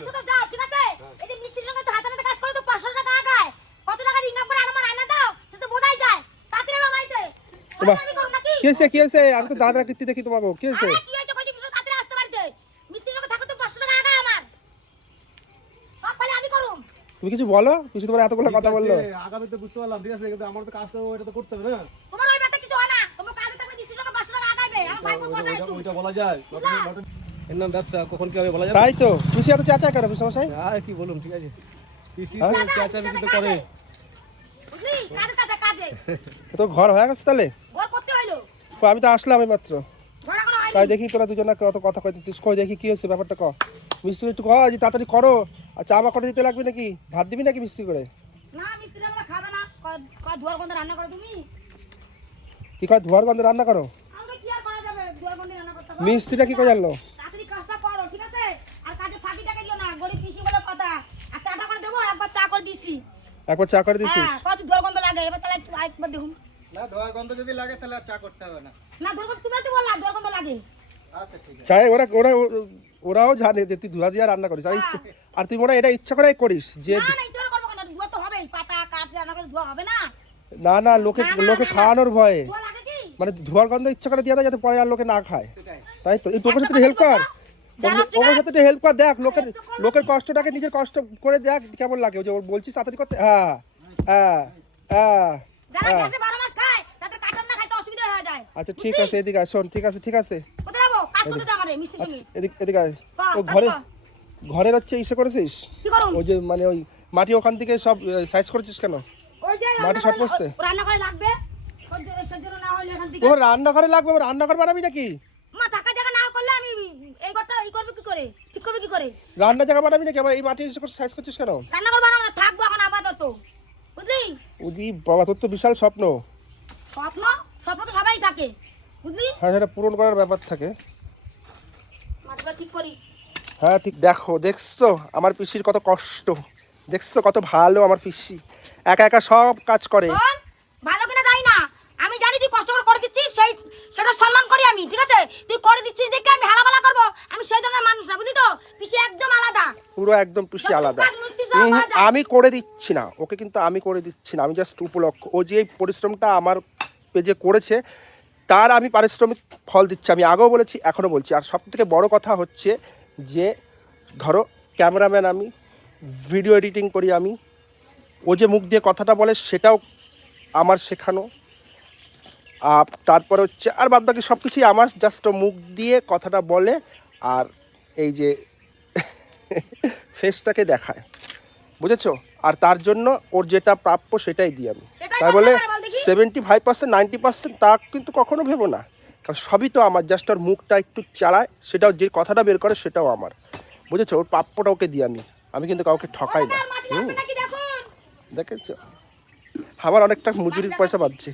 আচ্ছা তো যাও ঠিক আছে? এই যে মিস্ত্রির সঙ্গে তো হাতে হাতে কাজ করে তো 500 টাকা আগায়। কত টাকা ইনকাম করে আমার আয়না দাও সে তো বোঝাই যায়। তাড়াতাড়ি এলো বাড়িতে। বাহ। আমি করুম নাকি? কি হয়েছে কি হয়েছে? আমি তো দাদা কীর্তি দেখি তোমাকে কি হয়েছে? কি হয়েছে? কইছি মিস্ত্রি তাড়াতাড়ি আসতে বাড়িতে। মিস্ত্রির সঙ্গে থাকলে তো 500 টাকা আগায় আমার। সব পালে আমি করুম। তুমি কিছু বলো? কিছু তোমার এতগুলো কথা বলল। আগামীতে বুঝতে পারলাম ঠিক আছে? কিন্তু আমার তো কাজ তো এটা তো করতে হবে না। তোমার ওই বাসা কিছু হয় না। তোমার কাজে থাকলে মিস্ত্রির সঙ্গে 500 টাকা আগাইবে। আমার ভাই ওইটা- বলা যায়। এর নাম ব্যবসা কখন কি হবে বলা যায় তাই তো খুশি এত চাচা কেন মশাই আর কি বলুন ঠিক আছে। হ্যাঁ? তো চেঁচামেচি তো করে। তোর ঘর হয়ে গেছে তাহলে? ঘর করতে হইল। কই, আমি তো আসলাম এই মাত্র তাই দেখি তোরা দুজনে কত কথা কইতেছিস। কই দেখি কি হচ্ছে ব্যাপারটা ক। মিস্ত্রি একটু কয় যে তাড়াতাড়ি করো। আর চা বা করে দিতে লাগবে নাকি? ভাত দিবি নাকি মিস্ত্রি করে? না মিস্ত্রি আমরা খাবে না। ক- ক ধোয়ার গন্ধ রান্না করো তুমি? কি কয় ধোয়ার গন্ধে রান্না করো? আমাকে কি আর করা যাবে? ধোয়ার গন্ধে রান্না করতে হবে। মিস্ত্রিটা কি করে জানলো তাড়াতাড়ি কাজটা করো ঠিক আছে আর কাজে ফাঁকি টাকা দিও না গরিব পিসি বলে কথা আর চাটা করে দেবো একবার চা করে দিছি একবার চা করে দিচ্ছিস? হ্যাঁ কত ধোয়ার গন্ধ লাগে? এবার তাহলে একটু আরেকবার দেখুন। না ধোয়ার গন্ধ যদি লাগে তাহলে আর চা করতে হবে না। না ধোয়ার গন্ধ তুমি তো বললা ধোয়ার গন্ধ লাগে। আচ্ছা ঠিক আছে। চাই ওরা ওরা ওরাও জানে যে তুই ধোয়া দিয়ে রান্না করিস। আর ইচ্ছে আর তুই মনে এটা ইচ্ছা করে করিস যে না না ইচ্ছা করে করব কেন ধোয়া তো হবেই। পাতা কাজ রান্না করে ধোয়া হবে না। না না লোকে না, না, লোকে না, না। খাওয়ানোর ভয়ে। মানে ধোয়ার গন্ধ ইচ্ছা করে দিয়ে দেয় যাতে পরে আর লোকে না খায়। তাই তো? এই তোকে সাথে হেল্প কর। সাথে হেল্প কর দেখ লোকের তো করলামই। লোকের কষ্টটাকে নিজের কষ্ট করে দেখ কেমন লাগে। ওই যে ওর বলছিস তাড়াতাড়ি করতে হ্যাঁ হ্যাঁ হ্যাঁ হ্যাঁ। হয়ে আচ্ছা ঠিক আছে এদিকে আয়, শোন ঠিক আছে ঠিক আছে। এদিক আয়। ও ঘরে ঘরের হচ্ছে ইসে করেছিস? ওই যে মানে ওই মাটি ওখান থেকে সব সাইজ করেছিস কেন? মাটি রান্না শর্ট করে- পড়ছে? ও রান্না করে লাগবে রান্নাঘরে লাগবে রান্নাঘর বানাবি নাকি মা থাকা জায়গা না করলে আমি এই ঘরটা ই করবে কি করে? ঠিক করবে কি করে? রান্না জায়গা বানাবি নাকি? আবার এই মাটি সাইজ করছিস কেন? রান্না করব না আমরা থাকব এখন আপাতত। বুঝলি? ওদি বাবা তোর তো বিশাল স্বপ্ন। স্বপ্ন? স্বপ্ন তো সবাই থাকে। বুঝলি? হ্যাঁ সেটা পূরণ করার ব্যাপার থাকে। মাটিটা ঠিক করি। হ্যাঁ ঠিক। দেখো দেখছ? আমার পিসির কত কষ্ট। দেখছ কত ভালো আমার পিসি। একা একা সব কাজ করে। ভালো কিনা তাই না। আমি জানি তুই কষ্ট করে করে দিচ্ছিস সেই সেটা সম্মান করি আমি ঠিক আছে? তুই করে দিচ্ছিস দেখে আমি হালাবালা করব আমি সেই ধরনের মানুষ না বুঝলি তো পিসে একদম আলাদা পুরো একদম পিসি আলাদা। আমি করে দিচ্ছি না। ওকে কিন্তু আমি করে দিচ্ছি না। আমি জাস্ট উপলক্ষ। ও যে এই পরিশ্রমটা আমার পেজে করেছে তার আমি পারিশ্রমিক ফল দিচ্ছি। আমি আগেও বলেছি এখনও বলছি। আর সব থেকে বড় কথা হচ্ছে যে ধরো ক্যামেরাম্যান আমি ভিডিও এডিটিং করি আমি ও যে মুখ দিয়ে কথাটা বলে সেটাও আমার শেখানো। আর তারপরে হচ্ছে আর বাদ বাকি সব কিছুই আমার জাস্ট মুখ দিয়ে কথাটা বলে আর এই যে ফেসটাকে দেখায়। বুঝেছ? আর তার জন্য ওর যেটা প্রাপ্য সেটাই দিই আমি। তাই বলে। Seventy five percent ninety percent তা কিন্তু কখনো ভেবো না। কারণ সবই তো আমার জাস্ট ওর মুখটা একটু চালায় সেটাও যে কথাটা বের করে সেটাও আমার। বুঝেছ? ওর প্রাপ্যটা ওকে দিই আমি। আমি কিন্তু কাউকে ঠকাই না। হুম। দেখেছ? আমার অনেকটা মজুরির পয়সা পাচ্ছে।